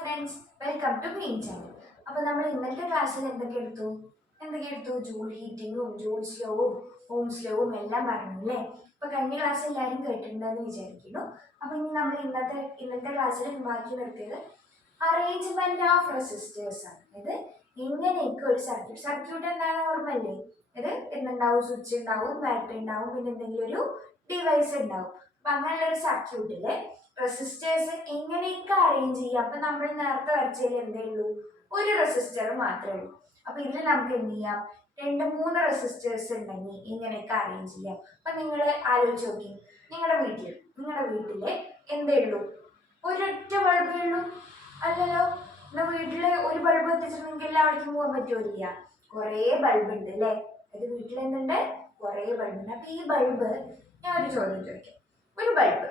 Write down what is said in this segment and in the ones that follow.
Friends, welcome to green channel. അപ്പോൾ നമ്മൾ ഇന്നത്തെ ക്ലാസ്സിൽ എന്തൊക്കെ എടുത്തു ജൂൾ ഹീറ്റിങ്ങും ജൂൾ സ്ലോവും ഓംസ് ലോവും എല്ലാം പറഞ്ഞു അല്ലേ. അപ്പോൾ കഴിഞ്ഞ ക്ലാസ് എല്ലാവരും കേട്ടിട്ടുണ്ടെന്ന് വിചാരിക്കുന്നു. അപ്പോൾ ഇനി നമ്മൾ ഇന്നത്തെ ക്ലാസ്സിൽ ബാക്കി നിർത്തിയത് അറേഞ്ച്മെന്റ് ഓഫ് റെസിസ്റ്റേഴ്സ് ആണ്. ഇത് എങ്ങനെയൊക്കെ ഒരു സർക്യൂട്ട് എന്താണ് ഓർമ്മല്ലേ? ഇത് എന്തുണ്ടാവും? സ്വിച്ച് ഉണ്ടാവും, ബാറ്ററി ഉണ്ടാവും, പിന്നെ എന്തെങ്കിലും ഒരു ഡിവൈസ് ഉണ്ടാവും. അപ്പൊ അങ്ങനെയുള്ള ഒരു സർക്യൂട്ടില് റെസിസ്റ്റേഴ്സ് എങ്ങനെയൊക്കെ അറേഞ്ച് ചെയ്യാം. അപ്പൊ നമ്മൾ നേരത്തെ വരച്ചതിൽ എന്തേ ഉള്ളൂ? ഒരു റെസിസ്റ്റർ മാത്രമേ ഉള്ളൂ. അപ്പൊ ഇതിൽ നമുക്ക് എന്ത് ചെയ്യാം? 2-3 റെസിസ്റ്റേഴ്സ് ഉണ്ടെങ്കിൽ ഇങ്ങനെയൊക്കെ അറേഞ്ച് ചെയ്യാം. അപ്പൊ നിങ്ങൾ ആലോചിച്ച് നോക്കി, നിങ്ങളുടെ വീട്ടില് എന്തേ ഉള്ളൂ? ഒരൊറ്റ ബൾബേ ഉള്ളൂ അല്ലല്ലോ. നമ്മുടെ വീട്ടില് ഒരു ബൾബ് എത്തിച്ചിട്ടുണ്ടെങ്കിൽ എല്ലാവർക്കും പോകാൻ പറ്റുമില്ല. കുറേ ബൾബ് ഉണ്ട് അല്ലേ? അത് വീട്ടിൽ എന്തുണ്ട്? കുറേ ബൾബ് ഉണ്ട്. അപ്പൊ ഈ ബൾബ്, ഞാൻ ഒരു ചോദ്യം ചോദിക്കാം. ഒരു ബൾബ്,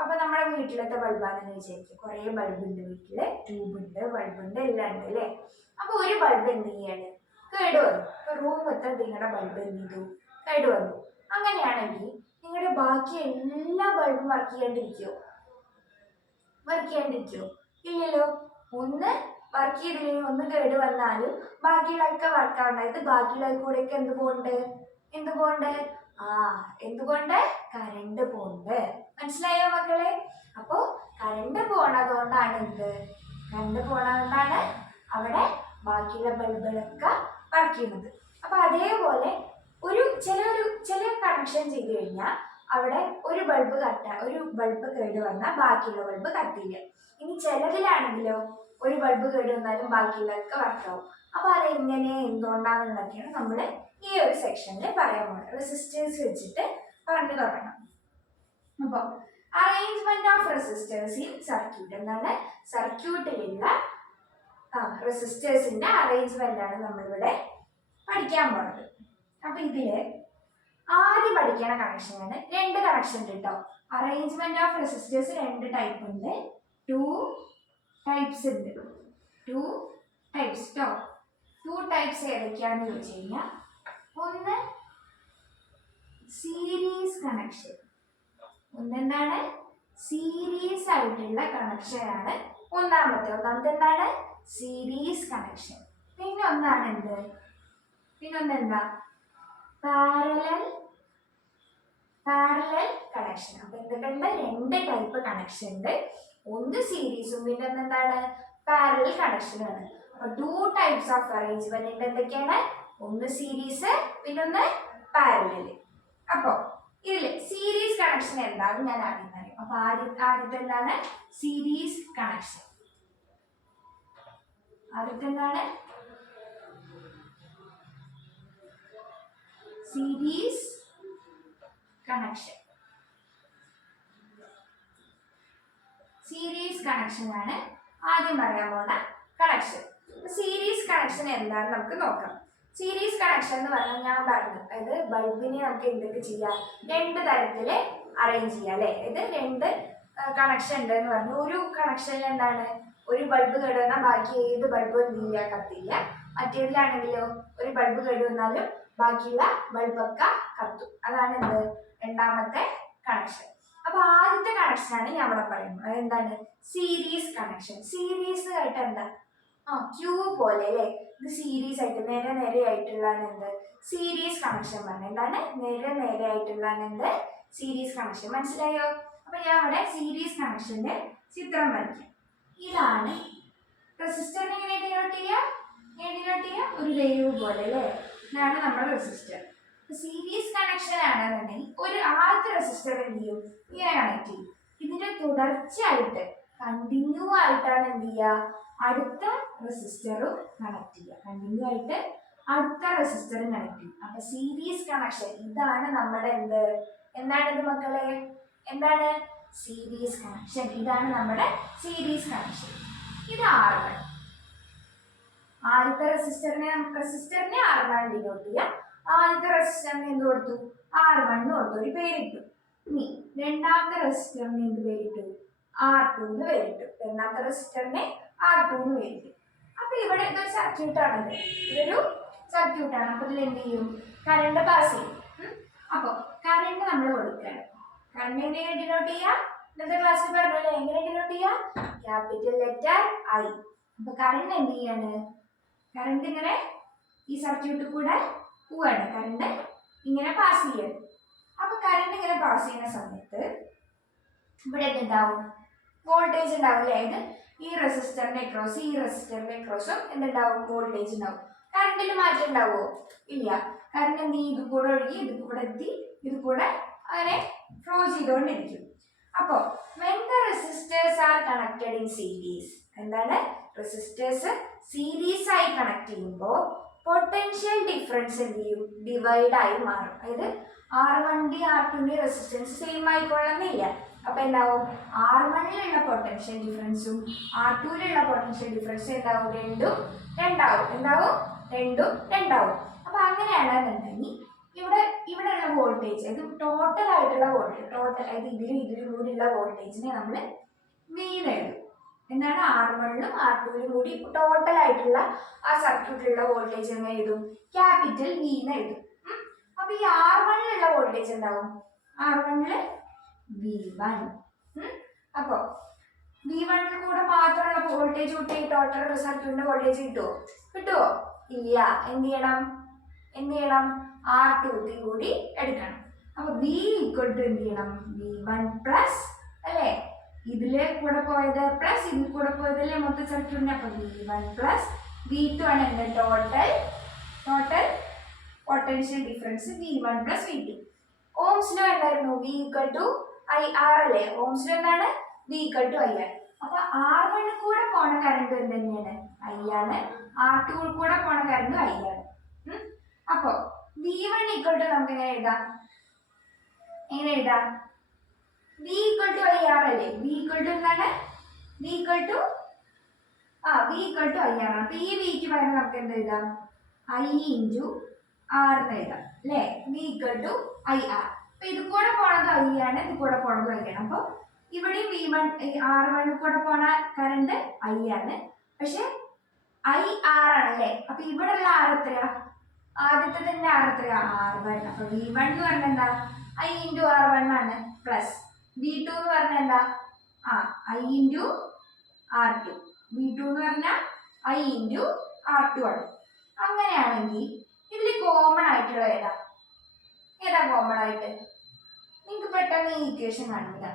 അപ്പൊ നമ്മുടെ വീട്ടിലത്തെ ബൾബാണെന്ന് വിചാരിക്കും. കുറേ ബൾബ് ഉണ്ട് വീട്ടില്, ട്യൂബ് ഉണ്ട്, ബൾബ് ഉണ്ട്, എല്ലാം ഉണ്ട് അല്ലേ. അപ്പൊ ഒരു ബൾബ് എന്ത് ചെയ്യാണ്? കേടുവന്നു. ഇപ്പൊ റൂം മൊത്തം നിങ്ങളുടെ ബൾബ് എന്ത് ചെയ്തു? കേടുവന്നു. അങ്ങനെയാണെങ്കിൽ നിങ്ങളുടെ ബാക്കി എല്ലാ ബൾബും വർക്ക് ചെയ്യാണ്ടിരിക്കുമോ? ഇല്ലല്ലോ. ഒന്ന് വർക്ക് ചെയ്തില്ലെങ്കിൽ, ഒന്ന് കേട് വന്നാലും ബാക്കിയുള്ളതൊക്കെ വർക്ക് ആവണ്ടായത്. ബാക്കിയുള്ള കൂടെയൊക്കെ എന്ത് പോണ്ട്? എന്തുകൊണ്ട്? Current pond. മനസ്സിലായോ മക്കളെ? അപ്പോ കറണ്ട് പോണതുകൊണ്ടാണ് അവിടെ ബാക്കിയുള്ള ബൾബുകളൊക്കെ വർക്ക് ചെയ്യുന്നത്. അപ്പൊ അതേപോലെ ചില കണക്ഷൻ ചെയ്ത് കഴിഞ്ഞാൽ അവിടെ ഒരു ബൾബ് കേട് വന്നാൽ ബാക്കിയുള്ള ബൾബ് കത്തില്ല. ഇനി ചിലതിലാണെങ്കിലോ ഒരു ബൾബ് കേട് വന്നാലും ബാക്കിയുള്ളതൊക്കെ വർക്കാവും. അപ്പൊ അതെങ്ങനെ, എന്തുകൊണ്ടാണെന്നൊക്കെയാണ് നമ്മൾ ഈ ഒരു സെക്ഷനിൽ പറയാൻ പോകുന്നത്. റെസിസ്റ്റേഴ്സ് വെച്ചിട്ട് പറഞ്ഞു തുടങ്ങാം. അപ്പോൾ arrangement of resistors in circuit എന്താണ്? സർക്യൂട്ടിലുള്ള റെസിസ്റ്റേഴ്സിന്റെ അറേഞ്ച്മെന്റ് ആണ് നമ്മളിവിടെ പഠിക്കാൻ പോകുന്നത്. അപ്പൊ ഇതില് ആദ്യം പഠിക്കുന്ന കണക്ഷനാണ്. 2 കണക്ഷൻ ഉണ്ട് കേട്ടോ. അറേഞ്ച്മെന്റ് ഓഫ് റെസിസ്റ്റേഴ്സ് 2 ടൈപ്പ് ഉണ്ട്. 2 ടൈപ്സ് ഉണ്ട്. 2 ടൈപ്സ് ഏതൊക്കെയാണെന്ന് ചോദിച്ചു കഴിഞ്ഞാൽ, ഒന്ന് സീരീസ് കണക്ഷൻ. ഒന്നെന്താണ്? സീരീസ് ആയിട്ടുള്ള കണക്ഷൻ ആണ് ഒന്നാമത്തെ എന്താണ്? Series connection. പിന്നെ ഒന്നെന്താ? Parallel connection. അപ്പൊ എന്തൊക്കെയുണ്ട്? 2 ടൈപ്പ് കണക്ഷൻ ഉണ്ട്. ഒന്ന് സീരീസും പിന്നെ എന്താണ്? പാരലൽ കണക്ഷനാണ്. അപ്പൊ 2 ടൈപ്സ് ഓഫ് അറേഞ്ച്മെന്റ് എന്തൊക്കെയാണ്? ഒന്ന് സീരീസ്, പിന്നെ ഒന്ന് പാരലൽ. അപ്പൊ ഇതില് സീരീസ് കണക്ഷൻ എന്താണെന്ന് ഞാൻ ആദ്യം പറയും. അപ്പൊ ആദ്യത്തെ എന്താണ്? Series connection. സീരീസ് കണക്ഷൻ ആണ് ആദ്യം പറയാൻ പോകുന്ന കണക്ഷൻ. സീരീസ് കണക്ഷൻ എന്താണെന്ന് നമുക്ക് നോക്കാം. സീരീസ് കണക്ഷൻ എന്ന് പറഞ്ഞാൽ ഞാൻ പറഞ്ഞു, അതായത് ബൾബിനെ നമുക്ക് എന്തൊക്കെ ചെയ്യാം? 2 തരത്തില് അറേഞ്ച് ചെയ്യാം അല്ലെ. ഇത് 2 കണക്ഷൻ ഉണ്ട് എന്ന് പറഞ്ഞു. ഒരു കണക്ഷനിൽ എന്താണ്? ഒരു ബൾബ് കേടുവന്നാൽ ബാക്കി ഏത് ബൾബും എന്തില്ല? കത്തില്ല. മറ്റേതിലാണെങ്കിലോ ഒരു ബൾബ് കേടുവന്നാലും ബാക്കിയുള്ള ബൾബൊക്കെ കത്തും. അതാണ് രണ്ടാമത്തെ കണക്ഷൻ. അപ്പൊ ആദ്യത്തെ കണക്ഷനാണ് ഞാൻ ഇവിടെ പറയുന്നത്. അതെന്താണ്? Series connection. സീരീസ് ആയിട്ട് എന്താ? ക്യൂ പോലെ അല്ലേ. ഇത് സീരീസ് ആയിട്ട് നേരെ ആയിട്ടുള്ളതാണ് സീരീസ് കണക്ഷൻ പറഞ്ഞത്. എന്താണ്? നേരെ ആയിട്ടുള്ളതാണ് സീരീസ് കണക്ഷൻ. മനസ്സിലായോ? അപ്പൊ ഞാൻ ഇവിടെ സീരീസ് കണക്ഷന്റെ ചിത്രം വരയ്ക്കാം. ഇതാണ് റെസിസ്റ്ററിനെ എങ്ങനെ ഡിനോട്ട് ചെയ്യാം? ഒരു വേവ് പോലെ അല്ലേ. ഇതാണ് നമ്മുടെ റെസിസ്റ്റർ. സീരീസ് കണക്ഷൻ ആണെന്നുണ്ടെങ്കിൽ ആദ്യത്തെ റെസിസ്റ്റർ എന്ത് ചെയ്യും? ഇങ്ങനെ കണക്ട് ചെയ്യും. ഇതിന്റെ തുടർച്ചയായിട്ട് കണ്ടിന്യൂ ആയിട്ടാണ് എന്ത് ചെയ്യുക? അടുത്ത റെസിസ്റ്ററും കണക്ട് ചെയ്യുക. അപ്പൊ സീരീസ് കണക്ഷൻ ഇതാണ് നമ്മുടെ എന്താണിത് മക്കളെ? എന്താണ്? Series connection. ഇതാണ് നമ്മുടെ സീരീസ് കണക്ഷൻ. ഇത് R1. ആദ്യത്തെ റെസിസ്റ്ററിനെ R1 ഡിനോട്ട് ചെയ്യാം. ആദ്യത്തെ റെസിസ്റ്ററിന് എന്ത് കൊടുത്തു? R1 കൊടുത്തു, ഒരു പേരിട്ടു. ഇനി രണ്ടാമത്തെ റെസിസ്റ്ററിന് എന്ത് പേരിട്ടു? R2 എന്ന് പേരിട്ടു. രണ്ടാമത്തെ റെസിസ്റ്ററിനെ R2 എന്ന് പേരിട്ടു. അപ്പൊ ഇവിടെ ഇതൊരു സർക്യൂട്ടാണല്ലോ. അപ്പൊ ഇതിൽ എന്ത് ചെയ്യും? കറണ്ട് പാസ് ചെയ്യും. അപ്പൊ കറണ്ട് നമ്മൾ കൊടുക്കുകയാണ്. കറണ്ട് എങ്ങനെ ഡിനോട്ട് ചെയ്യാം? ഇന്നത്തെ ക്ലാസ്സിൽ പറഞ്ഞല്ലോ എങ്ങനെ ഡിനോട്ട് ചെയ്യാം? Capital letter I. അപ്പൊ കറണ്ട് എന്ത് ചെയ്യാണ്? കറണ്ട് ഇങ്ങനെ ഈ സർക്യൂട്ടിൽ കൂടെ പോവാണ്, കറണ്ട് ഇങ്ങനെ പാസ് ചെയ്യാണ്. അപ്പൊ കറണ്ട് ഇങ്ങനെ പാസ് ചെയ്യുന്ന സമയത്ത് ഇവിടെ എന്തുണ്ടാവും? വോൾട്ടേജ് ഉണ്ടാവും അല്ലേ? ഇത് ഈ റെസിസ്റ്ററിന്റെ അക്രോസും എന്തുണ്ടാവും? വോൾട്ടേജ് ഉണ്ടാവും. കറണ്ടിൽ മാറ്റം ഉണ്ടാവുമോ? ഇല്ല. കറണ്ട് നീ ഇത് കൂടെ ഒഴുകി ഇത് കൂടെ എത്തി ഇത് കൂടെ അങ്ങനെ ഫ്ലോ ചെയ്തുകൊണ്ടിരിക്കും. അപ്പോ when the resistors are connected in series, എന്താണ്? റെസിസ്റ്റേഴ്സ് സീരീസ് ആയി കണക്ട് ചെയ്യുമ്പോൾ പൊട്ടൻഷ്യൽ ഡിഫറൻസ് എന്ത് ചെയ്യും? ഡിവൈഡ് ആയി മാറും. അതായത് R1 R2 റെസിസ്റ്റൻസ് സെയിം ആയിക്കൊള്ളണമെന്നില്ല. അപ്പൊ എന്താവും? R1 പൊട്ടൻഷ്യൽ ഡിഫറൻസും R2 പൊട്ടൻഷ്യൽ ഡിഫറൻസും എന്താവും? രണ്ടും രണ്ടാവും. അപ്പൊ അങ്ങനെയാണെന്നുണ്ടെങ്കിൽ ഇവിടെയുള്ള വോൾട്ടേജ്, ഇത് ടോട്ടൽ ആയിട്ടുള്ള വോൾട്ടേജ്, അതായത് ഇതിലും കൂടിയുള്ള വോൾട്ടേജിനെ നമ്മൾ V എഴുതും. എന്താണ്? R1 R2 കൂടി ടോട്ടൽ ആയിട്ടുള്ള ആ സർക്യൂട്ടിലുള്ള വോൾട്ടേജ് എന്ന് എഴുതും? ക്യാപിറ്റൽ V എന്ന് എഴുതും. അപ്പൊ ഈ R1 വോൾട്ടേജ് എന്താവും? R1 V1. അപ്പോ V1 കൂടെ മാത്രമുള്ള വോൾട്ടേജ് കൂട്ടി ടോട്ടൽ സർക്യൂട്ടിന്റെ വോൾട്ടേജ് കിട്ടുമോ? ഇല്ല. എന്ത് ചെയ്യണം? R2 കൂടി എടുക്കണം. അപ്പൊ V എന്ത് ചെയ്യണം? V1 പ്ലസ് അല്ലേ, ഇതില് കൂടെ പോയത് പ്ലസ് ഇതിൽ കൂടെ പോയതല്ലേ മൊത്തം സർക്യൂട്ടിന്. അപ്പൊ V1 പ്ലസ് V2 ആണ് എന്റെ total potential difference V1 plus V2. Ohm's law എന്തായിരുന്നു? V IR അല്ലേ? ഓംസ് ലോ എന്താണ്? V IR. അപ്പൊ R1 കൂടെ പോണ കറണ്ട് എന്ത് തന്നെയാണ്? I ആണ്. R2 കൂടെ പോണ കറണ്ട് I ആണ്. അപ്പൊ V1 നമുക്ക് എങ്ങനെ എഴുതാം? V IR അല്ലേ? V എന്താണ്? V IR. അപ്പൊ ഈ Vക്ക് പകരം നമുക്ക് എന്ത് എഴുതാം? I ഇൻറ്റു R എന്ന് എഴുതാം അല്ലേ? V IR. അപ്പൊ ഇത് കൂടെ പോണത് I ആണ്, ഇത് കൂടെ പോണത് I ആണ്. അപ്പൊ ഇവിടെ R1 കൂടെ പോണ കറണ്ട് I ആണ്, പക്ഷെ IR ആണല്ലേ? അപ്പൊ ഇവിടെ ഉള്ള R എത്രയാ? ആദ്യത്തെ തന്നെ R എത്രയാ? R1. അപ്പൊ V1 എന്ന് പറഞ്ഞാൽ എന്താ? I ഇൻറ്റു R1 ആണ്, പ്ലസ് V2 എന്ന് പറഞ്ഞാൽ എന്താ? I into R2. V2 എന്ന് പറഞ്ഞാൽ I ഇൻറ്റു R2 ആണ്. അങ്ങനെയാണെങ്കിൽ ഇതിൽ കോമൺ ആയിട്ടുള്ള ഏതാ കോമൺ ആയിട്ട്? നിങ്ങൾക്ക് പെട്ടെന്ന് ഈ ഇക്വേഷൻ കാണില്ല.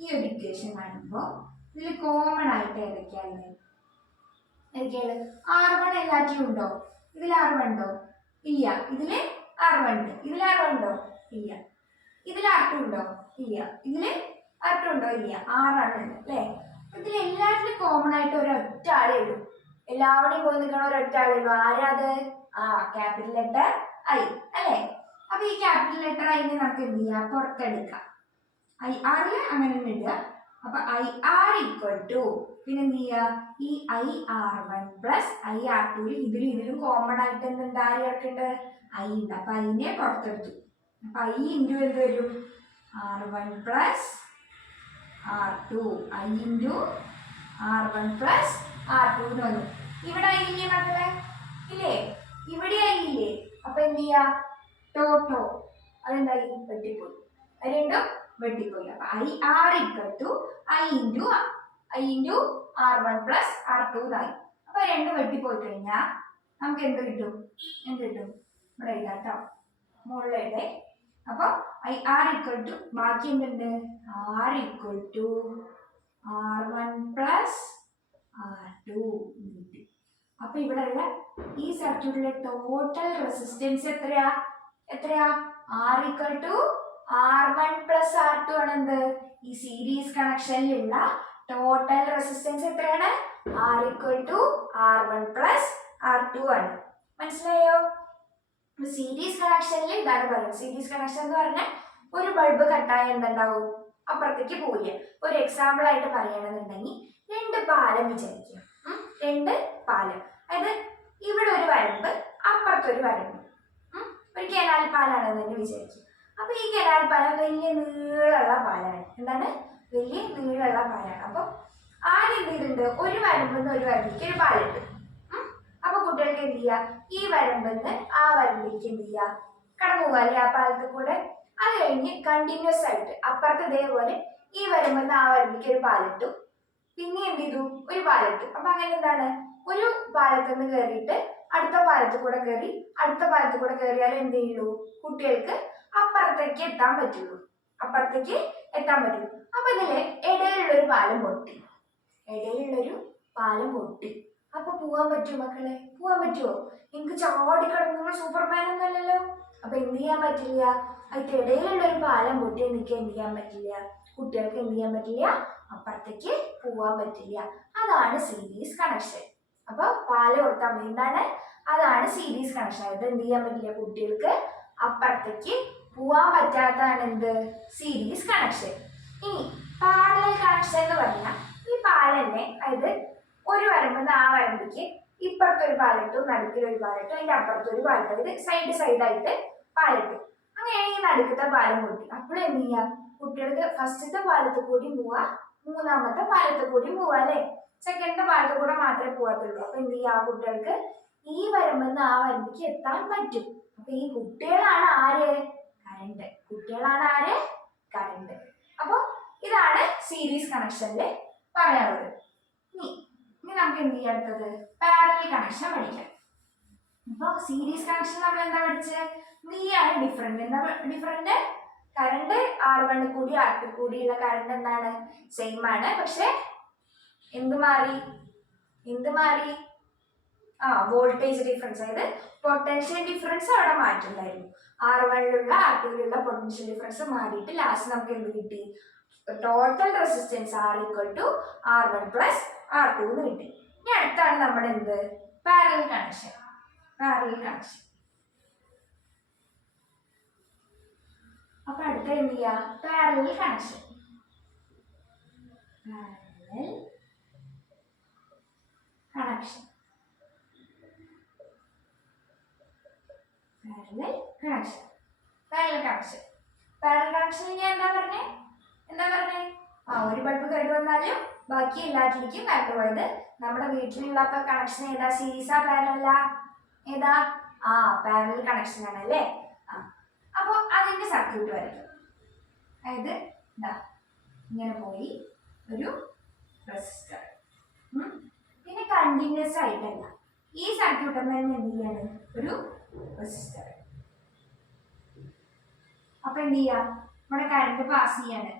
ഈ ഒരു ഇക്വേഷൻ കാണുമ്പോൾ ഇതിൽ കോമൺ ആയിട്ട് ഏതൊക്കെയാണ്? R1 എല്ലാറ്റിലും ഉണ്ടോ? ഇതിൽ R1 ഉണ്ടോ? ഇല്ല. ഇതില് R1 ഉണ്ട്. ഇതിൽ R1 ഉണ്ടോ? ഇല്ല. ഇതിൽ R2 ഉണ്ടോ? ഇല്ല. ഇതില് R2 ഉണ്ടോ? ഇല്ല. R ആണ് അല്ലേ? ഇതിൽ എല്ലാത്തിലും കോമൺ ആയിട്ട് ഒരൊറ്റ ആളേ ഉള്ളൂ. എല്ലാവരുടെയും പോയി നിൽക്കണ ഒരൊറ്റ ആളേ ഉള്ളൂ. ആരാത്? ക്യാപിറ്റൽ ലെറ്റർ I അല്ലേ? അപ്പൊ ഈ ക്യാപിറ്റൽ ലെറ്റർ ഐനെ നമുക്ക് എന്ത് ചെയ്യാം? പുറത്തെടുക്കാം. IR അങ്ങനെ ഇടുക. അപ്പൊ IR ഈക്വൽ ടു പിന്നെ എന്ത് ചെയ്യുക? ഈ IR1 പ്ലസ് IR2 ഇതിലും കോമൺ ആയിട്ട് എന്തുണ്ട്? ആര് ചേർക്കേണ്ടത്? I ഉണ്ട്. അപ്പൊ അതിനെ പുറത്തെടുത്തു. അപ്പൊ I ഇൻറ്റു എന്ത് വരും? R1 plus R2. I into R1 plus R2 എന്ന് വന്നു. ഇവിടെ I ഇല്ലേ മക്കളെ? ഇല്ലേ? ഇവിടെ I ഇല്ലേ? അപ്പൊ എന്ത് ചെയ്യാ? ടോട്ടോ അതെന്തായി? വെട്ടിപ്പോയി. രണ്ടും വെട്ടിപ്പോയി. അപ്പൊ IR equal to I into R1 plus R2 എന്നായി. അപ്പൊ രണ്ടും വെട്ടിപ്പോയി കഴിഞ്ഞാൽ നമുക്ക് എന്ത് കിട്ടും? ഇവിടെ എഴുതാട്ടോ, മുകളിൽ എഴുതേ. അപ്പൊ IR ഈക്വൽ ടു ബാക്കി എന്തുണ്ട്? R equal to R1 plus R2. അപ്പൊ ഇവിടെയുള്ള ഈ സർക്യൂട്ടിലെ ടോട്ടൽ റെസിസ്റ്റൻസ് എത്രയാ? R equal to R1 plus R2 ആണ്. എന്ത്? ഈ സീരീസ് കണക്ഷനിലുള്ള ടോട്ടൽ റെസിസ്റ്റൻസ് എത്രയാണ്? R equal to R1 plus R2 ആണ്. മനസ്സിലായോ? സീരീസ് കണക്ഷനിൽ ഇതാണ് പറയുന്നത്. സീരീസ് കണക്ഷൻ എന്ന് പറഞ്ഞാൽ ഒരു ബൾബ് കട്ടായ എന്തുണ്ടാവും? അപ്പുറത്തേക്ക് പോവില്ല. ഒരു എക്സാമ്പിൾ ആയിട്ട് പറയുകയാണെന്നുണ്ടെങ്കിൽ 2 പാലം വിചാരിക്കുക. 2 പാലം, അതായത് ഇവിടെ ഒരു വരമ്പ്, അപ്പുറത്തൊരു വരമ്പ്. ഒരു കനാൽ പാലാണെന്ന് തന്നെ വിചാരിക്കും. അപ്പൊ ഈ കനാൽ പാലം വലിയ നീളമുള്ള പാലാണ്. എന്താണ്? വലിയ നീളമുള്ള പാലാണ്. അപ്പൊ ആദ്യം എന്ത് ചെയ്തിട്ടുണ്ട്? ഒരു വരമ്പെന്ന് ഒരു വരമ്പിലേക്ക് ഒരു പാലുണ്ട്. അപ്പൊ കുട്ടികൾക്ക് എന്ത് ചെയ്യുക? ഈ വരമ്പെന്ന് ആ വരമ്പിലേക്ക് എന്ത് ചെയ്യുക? കടന്നു പോകാല്ലേ ആ പാലത്തിൽ കൂടെ. അത് കഴിഞ്ഞ് കണ്ടിന്യൂസ് ആയിട്ട് അപ്പുറത്ത് ഇതേപോലെ ഈ വരമ്പെന്ന് ആ വരമ്പിലേക്ക് ഒരു പാലിട്ടു. പിന്നെ എന്ത് ചെയ്തു, ഒരു പാലം. അപ്പൊ അങ്ങനെ എന്താണ്, ഒരു പാലത്തിൽ നിന്ന് കയറിയിട്ട് അടുത്ത പാലത്തിൽ കൂടെ കയറി, അടുത്ത പാലത്തിൽ കൂടെ കയറിയാലേ എന്ത് ചെയ്യുള്ളൂ, കുട്ടികൾക്ക് അപ്പുറത്തേക്ക് എത്താൻ പറ്റുള്ളൂ. അപ്പൊ ഇതില് ഇടയിലുള്ളൊരു പാലം പൊട്ടി. അപ്പൊ പോവാൻ പറ്റുമോ മക്കളെ? പോവാൻ പറ്റുമോ? എനിക്ക് ചാടി കിടന്നുള്ള സൂപ്പർമാൻ ഒന്നല്ലല്ലോ. അപ്പൊ എന്ത് ചെയ്യാൻ പറ്റില്ല, അതിന്റെ ഇടയിലുള്ള ഒരു പാലം പൊട്ടി എനിക്ക് എന്ത് ചെയ്യാൻ പറ്റില്ല, കുട്ടികൾക്ക് എന്ത് ചെയ്യാൻ പറ്റില്ല, അപ്പുറത്തേക്ക് പോവാൻ പറ്റില്ല. അതാണ് സീരീസ് കണക്ഷൻ. അപ്പൊ പാലം ഓർത്താൽ മതി, എന്താണ്, അതാണ് സീരീസ് കണക്ഷൻ. അത് എന്ത് ചെയ്യാൻ പറ്റില്ല, കുട്ടികൾക്ക് അപ്പുറത്തേക്ക് പോവാൻ പറ്റാത്തതാണ് എന്ത്, സീരീസ് കണക്ഷൻ. ഇനി പാരലൽ കണക്ഷൻ എന്ന് പറഞ്ഞാൽ ഈ പാലന്നെ, അതായത് ഒരു വരമ്പ് ആ വരമ്പിക്ക് ഇപ്പുറത്തൊരു പാലിട്ടു, നടുക്കിലൊരു പാലിട്ടു, അതിന്റെ അപ്പുറത്തൊരു പാലിട്ടു, ഇത് സൈഡായിട്ട് പാലിട്ടു. അങ്ങനെയാണെങ്കിൽ നടുക്കത്തെ പാലം പൊട്ടി. അപ്പോഴും എന്ത് ചെയ്യാം, കുട്ടികൾക്ക് ഫസ്റ്റത്തെ പാലത്തിൽ കൂടി പോവാ, മൂന്നാമത്തെ പാലത്തിൽ കൂടി പോവാ അല്ലെ, സെക്കൻഡത്തെ പാലത്തിൽ കൂടെ മാത്രമേ പോവാത്തുള്ളൂ. അപ്പൊ എന്ത് ചെയ്യാം, കുട്ടികൾക്ക് ഈ വരമ്പെന്ന് ആ വരമ്പിക്ക് എത്താൻ പറ്റും. അപ്പൊ ഈ കുട്ടികളാണ് ആര്, കറണ്ട്. അപ്പൊ ഇതാണ് സീരീസ് കണക്ഷനില് പറയാനുള്ളത്. ഇനി നമുക്ക് എന്ത് ചെയ്യാം, അടുത്തത് പാരലൽ കണക്ഷൻ പഠിക്കാം. അപ്പൊ സീരീസ് കണക്ഷൻ നമ്മൾ എന്താ പഠിച്ചത്, വി ആണ് ഡിഫറെന്റ്. എന്താ ഡിഫറെന്റ്, കറണ്ട് R1 കൂടി R2 കൂടിയുള്ള കറണ്ട് എന്താണ്, സെയിം ആണ്. പക്ഷെ എന്ത് മാറി, വോൾട്ടേജ് ഡിഫറൻസ്, അതായത് പൊട്ടൻഷ്യൽ ഡിഫറൻസ് അവിടെ മാറ്റുണ്ടായിരുന്നു. R1ലുള്ള R2ലുള്ള പൊട്ടൻഷ്യൽ ഡിഫറൻസ് മാറിയിട്ട് ലാസ്റ്റ് നമുക്ക് എന്ത് കിട്ടി, ടോട്ടൽ റെസിസ്റ്റൻസ് R=R1 + R2 എന്ന് കിട്ടി. ഇനി അടുത്താണ് നമ്മുടെ എന്ത്, പാരലൽ കണക്ഷൻ. അപ്പൊ അടുത്ത എന്ത് ചെയ്യാ, പാരലൽ കണക്ഷൻ. പാരലൽ കണക്ഷൻ ഞാൻ എന്താ പറഞ്ഞേ, ഒരു ബൾബ് കേട് വന്നാലും ബാക്കി എല്ലാത്തിലേക്കും കറണ്ട് പോയത്. നമ്മുടെ വീട്ടിലുള്ള കണക്ഷൻ ഏതാ, സീരീസാ പാരലല്ലാ, ഏതാ, പാരലൽ കണക്ഷൻ ആണല്ലേ. അപ്പോൾ അതിന്റെ സർക്യൂട്ട് വരയ്ക്കും. അതായത് ഇങ്ങനെ പോയി ഒരു റെസിസ്റ്റർ, പിന്നെ കണ്ടിന്യൂസ് ആയിട്ടല്ല, ഈ സർക്യൂട്ട് തന്നെ എന്ത് ചെയ്യാണ്, ഒരു റെസിസ്റ്റർ. അപ്പൊ എന്ത് ചെയ്യാ, നമ്മുടെ കറണ്ട് പാസ് ചെയ്യാണ്,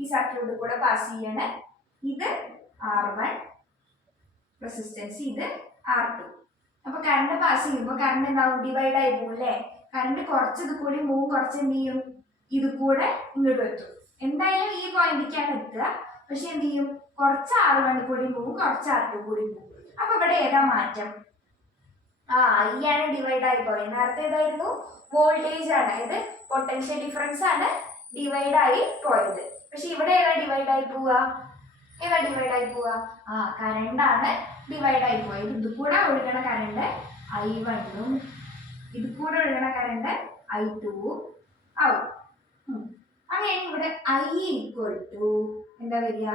ഈ സർക്യൂട്ടിൽ കൂടെ പാസ് ചെയ്യാണ്. ഇത് R1 റെസിസ്റ്റൻസ്, ഇത് R2. അപ്പൊ കറണ്ട് പാസ് ചെയ്യുമ്പോൾ കറണ്ട് എന്താവും, ഡിവൈഡ് ആയി പോകും അല്ലേ. കറണ്ട് കുറച്ച് ഇത് കൂടി മൂവ്, കുറച്ച് എന്ത് ചെയ്യും, ഇത് കൂടെ ഇങ്ങോട്ട് എത്തും. എന്തായാലും ഈ പോയിന്റിലേക്കാണ് എത്തുക. പക്ഷെ എന്ത് ചെയ്യും, കുറച്ച് R1 കൂടി പോവും, കുറച്ച് R2 കൂടി പോവും. അപ്പൊ ഇവിടെ ഏതാ മാറ്റം, I ആണ് ഡിവൈഡ് ആയി പോയത്. നേരത്തെ ഏതായിരുന്നു, വോൾട്ടേജ് ആണ്, അതായത് പൊട്ടൻഷ്യൽ ഡിഫറൻസ് ആണ് ഡിവൈഡ് ആയി പോയത്. പക്ഷെ ഇവിടെ ഏതാ ഡിവൈഡ് ആയി പോവുക, കറണ്ട് ആണ് ഡിവൈഡ് ആയി പോയത്. ഇത് കൂടെ ഒഴുകണ കറണ്ട് I1ഉം ഇത് കൂടെ ഒഴുകണ കറണ്ട് I2ഉം ആവും. അങ്ങനെ ഇവിടെ I എന്താ വരിക,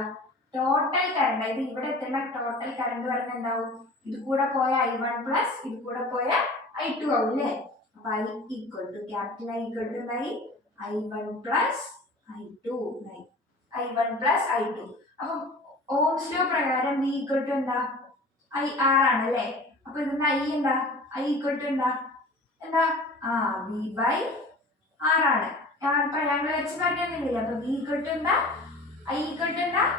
ടോട്ടൽ കറണ്ട്, അതായത് ഇവിടെ എത്തേണ്ട ടോട്ടൽ കറണ്ട് പറഞ്ഞ എന്താവും, ഇത് കൂടെ പോയ I1 + ഇത് കൂടെ പോയ I2 ആവും അല്ലേ. അപ്പൊ I എന്തായി, I1 + I2. അപ്പൊ ഓംസ് ലോ പ്രകാരം V എന്താ, IR ആണ് അല്ലേ. അപ്പൊ ഇതിന് I എന്താ, V/R ആണ്. ട്രയാങ്കിൾ വെച്ച് പറഞ്ഞില്ല. അപ്പൊ V എന്താ,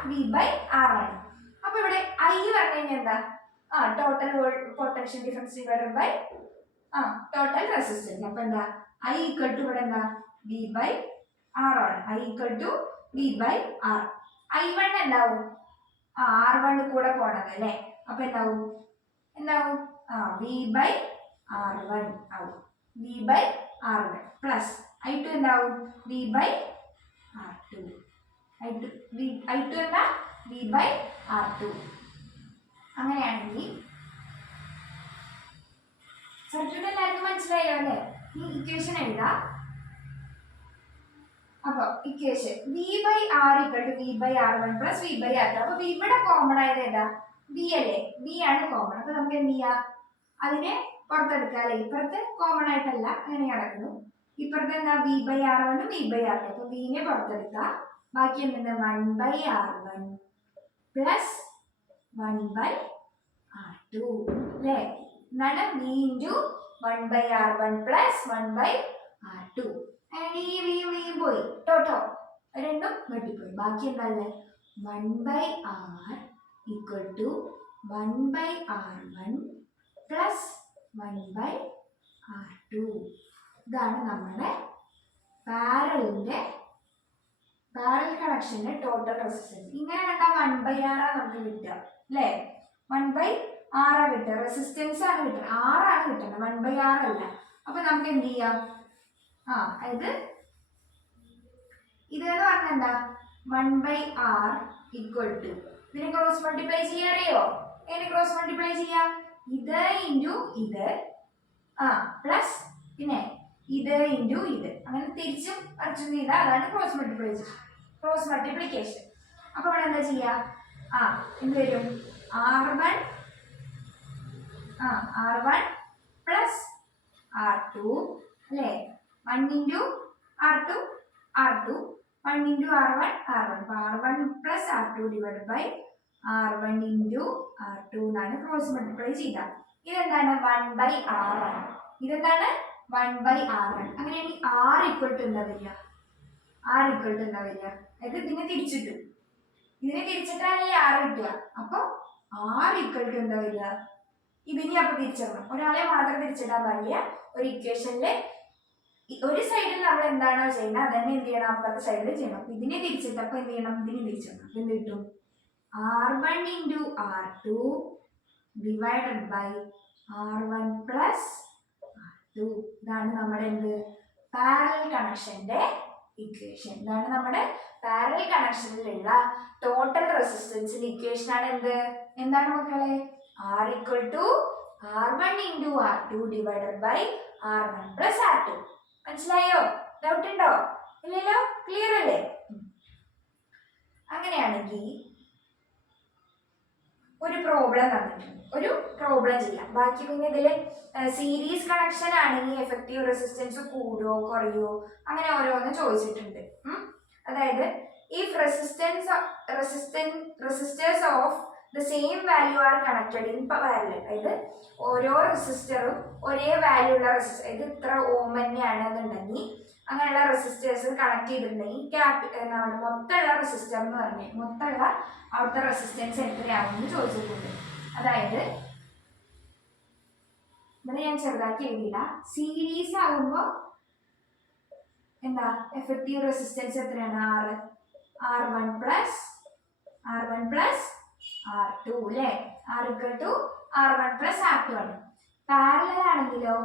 V/R ആണ്. അപ്പൊ ഇവിടെ I പറഞ്ഞു കഴിഞ്ഞാൽ എന്താ, total potential difference divided by total resistance. അപ്പൊ എന്താ, I ഇവിടെ എന്താ, V/R ആണ്. V/R. I1 എന്താവും, R1 കൂടെ പോണത് അല്ലേ. അപ്പൊ എന്താവും V/R1 ആവും. V/R1 പ്ലസ് I2 എന്താവും, V/R2. I2 എന്താ, V/R2. അങ്ങനെയാണെങ്കിൽ സർക്യൂട്ട് എല്ലാവർക്കും മനസ്സിലായോ അല്ലേ. ഈ ഇക്വേഷൻ എഴുതാം. അപ്പൊ ഇക്വേഷൻ V/R = V/R1 + V/R2. അപ്പൊ ഇവിടെ കോമൺ ആയത് ഏതാ, V അല്ലേ, V ആണ് കോമൺ. അപ്പൊ നമുക്ക് എന്ത് ചെയ്യാം, അതിനെ പുറത്തെടുക്കാം അല്ലെ. ഇപ്പുറത്ത് കോമൺ ആയിട്ടല്ല, അങ്ങനെ കിടക്കുന്നു. ഇപ്പുറത്ത് എന്താ, V/R1 V/R2. അപ്പൊ V നെ പുറത്തെടുക്കാം. ബാക്കി എന്തുണ്ട്, 1/R1 പ്ലസ് 1/r2 അല്ലേ? എന്താണ് v into 1/r1 plus 1/r2. അങ്ങനെ ഈ പോയി കേട്ടോ, രണ്ടും വെട്ടിപ്പോയി. ബാക്കി എന്താണല്ലേ? 1/r equal to 1/r1 plus 1/r2. ഇതാണ് നമ്മുടെ പാരൽ കണക്ഷന്റെ ടോട്ടൽ റെസിസ്റ്റൻസ്. ഇങ്ങനെ കണ്ടാൽ 1/r നമുക്ക് കിട്ടുക അല്ലേ? 1/r കിട്ടുക, റെസിസ്റ്റൻസ് ആണ് കിട്ടുക, r ആണ് കിട്ടുന്നത്, 1/r അല്ല. അപ്പൊ നമുക്ക് എന്ത് ചെയ്യാം? അതായത് ഇതെന്ന് പറഞ്ഞാൽ എന്താ? 1/r ഈക്വൽ ടു, ഇതിനെ ക്രോസ് മൾട്ടിപ്ലൈ ചെയ്യാൻ അറിയോ? എങ്ങനെ ക്രോസ് മൾട്ടിപ്ലൈ ചെയ്യാം? ഇത് ഇൻറ്റു ഇത് പ്ലസ് പിന്നെ ഇത് ഇൻറ്റു ഇത്, അങ്ങനെ തിരിച്ചും മറിച്ചും ചെയ്താൽ അതാണ് ക്രോസ് മൾട്ടിപ്ലിക്കേഷൻ. അപ്പൊ ഇവിടെ എന്താ ചെയ്യാ? എന്ത് വരും? r1 പ്ലസ് r2 അല്ലേ? 1 ഇൻറ്റു r2 1 ഇൻറ്റു r1 അപ്പൊ r1 plus r2 divide by r1 into r2 എന്നാണ് ക്രോസ് മൾട്ടിപ്ലൈ ചെയ്താൽ. ഇതെന്താണ്? 1/r ആണ്. ഇതെന്താണ്? 1/r ആണ്. അങ്ങനെയാണെങ്കിൽ r ഈക്വൽ ടു എന്താ വരിക? അതായത് ഇതിനെ തിരിച്ചിട്ടാണല്ലേ r കിട്ടുക. അപ്പൊ r ഈക്വൽ ടു എന്താ വരിക? ഇതിനെ അപ്പൊ തിരിച്ചിടണം. ഒരാളെ മാത്രം തിരിച്ചിടാൻ പാടില്ല. ഒരു ഇക്വേഷനില് ഒരു സൈഡിൽ നമ്മൾ എന്താണോ ചെയ്യുന്നത് അതന്നെ എന്ത് ചെയ്യണം? അപ്പുറത്തെ സൈഡിൽ ചെയ്യണം. ഇതിനെ തിരിച്ചിട്ടപ്പോ എന്ത് ചെയ്യണം? ഇതിനെ തിരിച്ചിടണം. അപ്പൊ എന്ത് കിട്ടും? r1 into r2 divided by r1 plus r2. ഇതാണ് നമ്മുടെ എന്ത്? പാരലൽ കണക്ഷന്റെ ഇക്വേഷൻ. ഇതാണ് നമ്മുടെ പാരലൽ കണക്ഷനിലുള്ള ടോട്ടൽ റെസിസ്റ്റൻസിന്റെ ഇക്വേഷൻ ആണ് എന്താണ് മക്കളെ? r equal to r1 into r2 divided by r1 plus r2. മനസ്സിലായോ? ഡൗട്ട് ഉണ്ടോ? ഇല്ലല്ലോ? ക്ലിയർ അല്ലേ? അങ്ങനെയാണെങ്കിൽ ഒരു പ്രോബ്ലം തന്നിട്ടുണ്ട്, ഒരു പ്രോബ്ലം ചെയ്യാം. ബാക്കി പിന്നെ ഇതില് സീരീസ് കണക്ഷൻ ആണെങ്കിൽ എഫക്റ്റീവ് റെസിസ്റ്റൻസ് കൂടുവോ കുറയോ അങ്ങനെ ഓരോന്ന് ചോദിച്ചിട്ടുണ്ട്. അതായത് if resistors of the same value are connected in parallel, അതായത് ഓരോ റെസിസ്റ്ററും ഒരേ വാല്യൂ ഉള്ള റെസിസ്റ്റർ, ഇത് ഇത്ര ഓം തന്നെയാണെന്നുണ്ടെങ്കിൽ അങ്ങനെയുള്ള റെസിസ്റ്റേഴ്സ് കണക്ട് ചെയ്തിട്ടുണ്ടെങ്കിൽ നമ്മുടെ മൊത്തമുള്ള റെസിസ്റ്റർ എന്ന് പറഞ്ഞ് മൊത്തമുള്ള അവിടുത്തെ റെസിസ്റ്റൻസ് എത്രയാണെന്ന് ചോദിച്ചിട്ടുണ്ട്. അതായത് ഇവിടെ ഞാൻ ചെറുതാക്കി എഴുതിയില്ല. സീരീസ് ആകുമ്പോൾ എന്താ എഫക്റ്റീവ് റെസിസ്റ്റൻസ് എത്രയാണ്? r1 പ്ലസ് r2 അല്ലേ? r equal to r1 plus r2 ആണ്. പാരലൽ ആണെങ്കിലോ?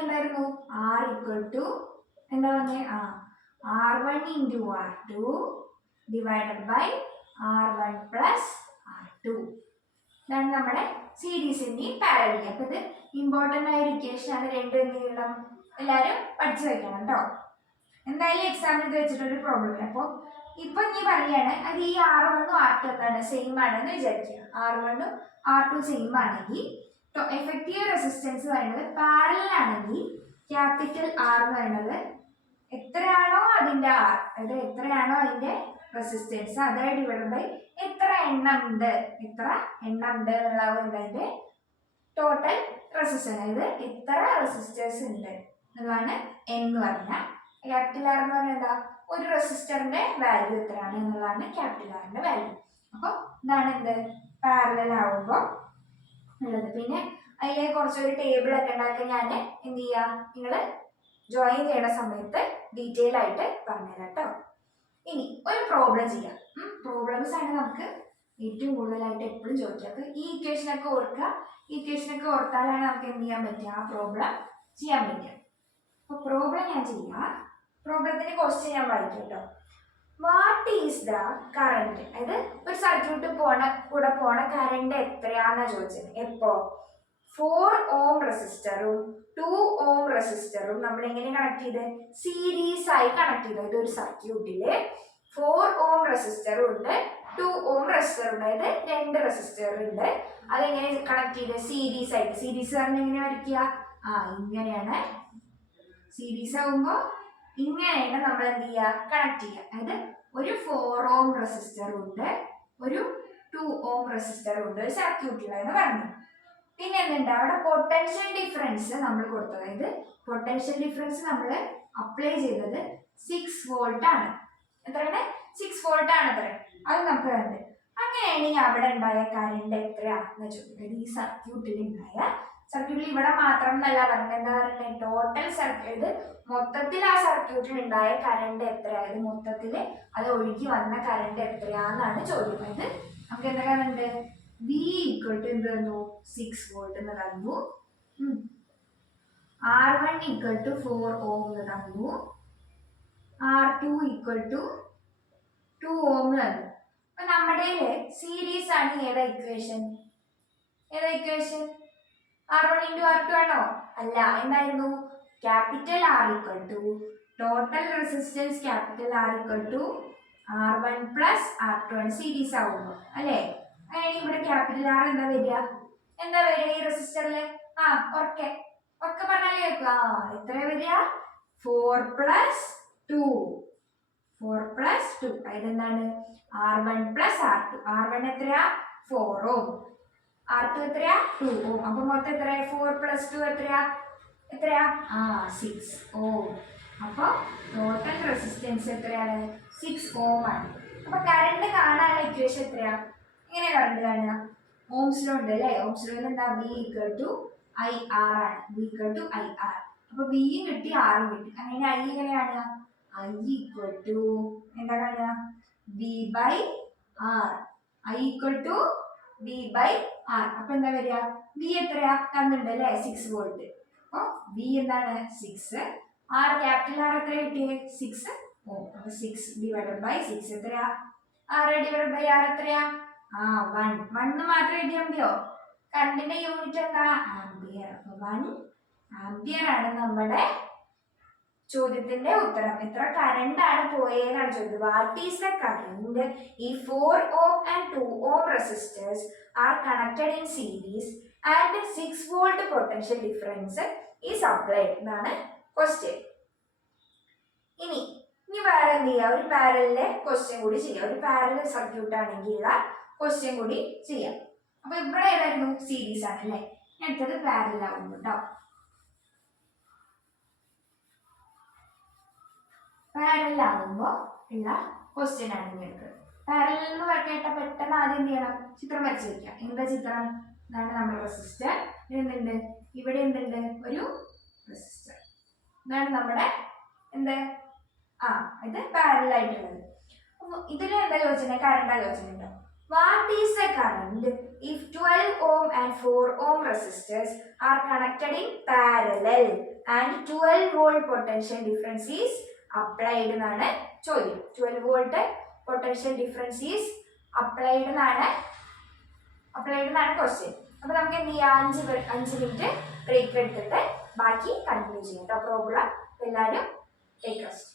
എന്തായിരുന്നു? r ഈക്വൽ ടു എന്താ പറഞ്ഞേ? r1 into r2 divided by r1 plus r2. ഇതാണ് നമ്മുടെ സീരീസിന്റെയും പാരലൽ. അപ്പൊ ഇത് ഇമ്പോർട്ടൻ്റ് ആയ ഒരു ഇക്വേഷൻ ആണ്. രണ്ട് എന്തെങ്കിലും എല്ലാവരും പഠിച്ചു വെക്കണം കേട്ടോ. എന്തായാലും എക്സാമിൽ ഇത് വെച്ചിട്ടൊരു പ്രോബ്ലം ഇല്ല. അപ്പോൾ ഇപ്പൊ നീ പറയാണ് അത് ഈ r1 r2 എന്താണ് സെയിം ആണെന്ന് വിചാരിക്കുക. r1 r2 സെയിം ആണെങ്കിൽ എഫക്റ്റീവ് റെസിസ്റ്റൻസ് പറയുന്നത് പാരലൽ ആണെങ്കിൽ ക്യാപിറ്റൽ R എന്ന് പറയുന്നത് എത്രയാണോ അതിന്റെ r, അതായത് എത്രയാണോ അതിന്റെ റെസിസ്റ്റൻസ് അത് ഡിവൈഡ് ബൈ എത്ര എണ്ണം ഉണ്ട് എന്നുള്ള അതിന്റെ ടോട്ടൽ റെസിസ്റ്റൻസ്, അതായത് എത്ര റെസിസ്റ്റേഴ്സ് ഉണ്ട് എന്നുള്ളതാണ് എന്ന് പറഞ്ഞാൽ. ക്യാപിറ്റൽ R എന്ന് പറഞ്ഞാൽ എന്താ? ഒരു റെസിസ്റ്ററിന്റെ വാല്യൂ എത്രയാണ് എന്നുള്ളതാണ് ക്യാപിറ്റൽ ആറിന്റെ വാല്യൂ. അപ്പോൾ ഇതാണ് പാരലൽ ആവുമ്പോൾ ഉള്ളത്. പിന്നെ അതിലെ കുറച്ചൊരു ടേബിൾ ഒക്കെ ഉണ്ടാക്കി ഞാൻ എന്ത് ചെയ്യാ, നിങ്ങൾ ജോയിൻ ചെയ്യണ സമയത്ത് ഡീറ്റെയിൽ ആയിട്ട് പറഞ്ഞുതരാം കേട്ടോ. ഇനി ഒരു പ്രോബ്ലം ചെയ്യാം. പ്രോബ്ലംസ് ആണ് നമുക്ക് ഏറ്റവും കൂടുതലായിട്ട് എപ്പോഴും ചോദിക്കുക. അപ്പൊ ഈ ഇക്വേഷനൊക്കെ ഓർക്കുക. ഈ ഇക്വേഷനൊക്കെ ഓർത്താലാണ് നമുക്ക് എന്ത് ചെയ്യാൻ പറ്റുക? ആ പ്രോബ്ലം ചെയ്യാൻ പറ്റുക. അപ്പൊ പ്രോബ്ലം ഞാൻ ചെയ്യാം. പ്രോബ്ലത്തിന്റെ ക്വസ്റ്റ്യൻ ഞാൻ വായിക്കും കേട്ടോ. വാട്ട് ഈസ് ദ കറണ്ട്, അതായത് ഒരു സർക്യൂട്ട് കൂടെ പോണ കറണ്ട് എത്രയാണെന്നാ ചോദിച്ചത്. എപ്പോ 4 ഓം റെസിസ്റ്ററും 2 ഓം റെസിസ്റ്ററും നമ്മൾ എങ്ങനെ കണക്ട് ചെയ്ത്? സീരീസ് ആയി കണക്ട് ചെയ്തു. ഇതൊരു സർക്യൂട്ടില് 4 ഓം റെസിസ്റ്ററും ഉണ്ട്, 2 ഓം റെസിസ്റ്ററും ഉണ്ട്, അതായത് 2 റെസിസ്റ്റർ ഉണ്ട്. അതെങ്ങനെ കണക്ട് ചെയ്ത്? സീരീസ് ആയിട്ട്. സീരീസ് പറഞ്ഞാൽ എങ്ങനെ വരയ്ക്കുക? ഇങ്ങനെയാണ്. സീരീസ് ആകുമ്പോൾ ഇങ്ങനെയാണ് നമ്മൾ എന്ത് ചെയ്യുക? കണക്ട് ചെയ്യുക. അതായത് ഒരു 4 ഓം റെസിസ്റ്റർ ഉണ്ട്, ഒരു 2 ഓം റെസിസ്റ്റർ ഉണ്ട് സർക്യൂട്ടിലെന്ന് പറഞ്ഞു. പിന്നെ എന്തുണ്ട് അവിടെ പൊട്ടൻഷ്യൽ ഡിഫറൻസ് നമ്മൾ കൊടുത്തത്, അതായത് പൊട്ടൻഷ്യൽ ഡിഫറൻസ് നമ്മൾ അപ്ലൈ ചെയ്തത് 6 വോൾട്ട് ആണ്. എത്രയാണ്? 6 വോൾട്ട് ആണ് അത്ര. അത് നമുക്ക് കണ്ട്. അങ്ങനെയാണെങ്കിൽ അവിടെ ഉണ്ടായ കറണ്ട് എത്രയാണെന്ന് ചോദിക്കുന്നത്. ഈ സർക്യൂട്ടിൽ ഇവിടെ മാത്രം എന്നല്ല പറഞ്ഞത്, എന്താ പറയുന്നത്, ടോട്ടൽ സർക്യൂട്ട് മൊത്തത്തിൽ ആ സർക്യൂട്ടിൽ ഉണ്ടായ കറണ്ട് എത്രയായത്, മൊത്തത്തിൽ അത് ഒഴുകി വന്ന കറണ്ട് എത്രയാന്നാണ് ചോദിക്കുന്നത്. നമുക്ക് എന്താ കറണ്ട് V ഈക്വൽ ടു എന്ത് തന്നു? 6 വോൾട്ട് എന്ന് തന്നു. R1 ഈക്വൽ ടു 4 ഓം എന്ന് തന്നു. R2 ഈക്വൽ ടു 2 ഓം എന്ന് തന്നു. അപ്പൊ നമ്മുടെ സീരീസ് ആണ്. ഏതാ ഇക്വേഷൻ? R1 into R2 ആണോ? അല്ല. എന്തായിരുന്നു? Capital R equal to total resistance capital R equal to R1 plus R2 ആണ് സീരീസ് ആവുമ്പോൾ, അല്ലേ? അങ്ങനെ ഇവിടെ ക്യാപിറ്റൽ R എന്താ വരിക ഈ റെസിസ്റ്ററില്? ഒക്കെ പറഞ്ഞാലേ കേൾക്കുക. എത്ര വരിക? 4 പ്ലസ് 2. അതായത് എന്താണ്? R1 plus R2. R1 എത്രയാ? 4 ഓം. R2 എത്രയാ? 2 ഓം. അപ്പൊ മൊത്തം എത്രയാ? 4 പ്ലസ് 2 എത്രയാ? 6 ഓം. അപ്പൊ ടോട്ടൽ റെസിസ്റ്റൻസ് എത്രയാണ്? 6 ഓം ആണ്. അപ്പൊ കറണ്ട് കാണാനുള്ള ഇക്വേഷൻ എത്രയാ? എങ്ങനെ കറണ്ട് കാണുക? ഓംസ് ലോ ഉണ്ട് അല്ലേ? ഓംസ് ലോയിൽ എന്താ? V ഈക്വൽ ടു IR ആണ്. അപ്പൊ V യും കിട്ടി, R ഉം കിട്ടി. അങ്ങനെ I എങ്ങനെയാണ്? I ഈക്വൽ ടു എന്താ കാണുക? V by R. അപ്പൊ എന്താ വരിക? V എത്രയാ? തന്നിട്ടുണ്ട് അല്ലേ? 6 വോൾട്ട്. അപ്പൊ V എന്താണ്? 6. ക്യാപിറ്റൽ R എത്ര കിട്ടിയേ? 6 ഓം. അപ്പൊ 6 ഡിവൈഡഡ് ബൈ 6 എത്രയാ? R ഡിവൈഡഡ് ബൈ R എത്രയാ? 1 മാത്രം എഴുതിയാൽ മതിയോ? കറണ്ടിന്റെ യൂണിറ്റ് എന്താ? ആംപിയർ. അപ്പൊ 1 ആംപിയർ ആണ് നമ്മുടെ ചോദ്യത്തിന്റെ ഉത്തരം. എത്ര കറണ്ട് ആണ് പോയെന്നാണ് ചോദിച്ചത്. വാട്ട് ഈസ് ദ കറണ്ട് ഈ 4 ohm and 2 ohm resistors are connected in series and 6 volt potential difference is applied എന്നാണ് ക്വസ്റ്റ്യൻ. ഇനി വേറെ എന്ത് ചെയ്യാം? ഒരു പാരലിലെ ക്വസ്റ്റ്യൻ കൂടി ചെയ്യാം. ഒരു പാരലൽ സർക്യൂട്ട് ആണെങ്കിലുള്ള ക്വസ്റ്റ്യൻ കൂടി ചെയ്യാം. അപ്പൊ ഇവിടെ ഏതായിരുന്നു? സീരീസ് ആണ് അല്ലേ? അടുത്തത് പാരലൽ ആവുന്നു കേട്ടോ. പാരലാകുമ്പോ ഉള്ള ക്വസ്റ്റ്യൻ ആണ് നിങ്ങൾക്ക്. പാരലൽ എന്ന് കേട്ട പെട്ടെന്ന് ആദ്യം എന്ത് ചെയ്യണം? ചിത്രം വരച്ച് വെക്കാം. എന്താ ചിത്രം? ഇതാണ് നമ്മുടെ റെസിസ്റ്റർ. എന്തുണ്ട്? ഇവിടെ എന്തുണ്ട്? ഒരു റെസിസ്റ്റർ. ഇതാണ് നമ്മുടെ ഇത് പാരലൽ ആയിട്ടുള്ളത്. ഇതിൽ എന്താ ചോദിച്ചത്? കറണ്ട് ആലോചിച്ചിട്ടുണ്ടോ? What is the current if 12 ohm and 4 ohm resistors are connected in parallel and 12 volt potential difference is applied എന്നാണ് ചോദ്യം. 12 volt potential difference is applied എന്നാണ് ക്വസ്റ്റ്യൻ. അപ്പൊ നമുക്ക് എന്ത് ചെയ്യാം? 5 മിനിറ്റ് ബ്രേക്ക് എടുത്തിട്ട് ബാക്കി കണ്ടിന്യൂ ചെയ്യാം കേട്ടോ. പ്രോബ്ലം എല്ലാവരും ടേക്ക് റെസ്റ്റ്.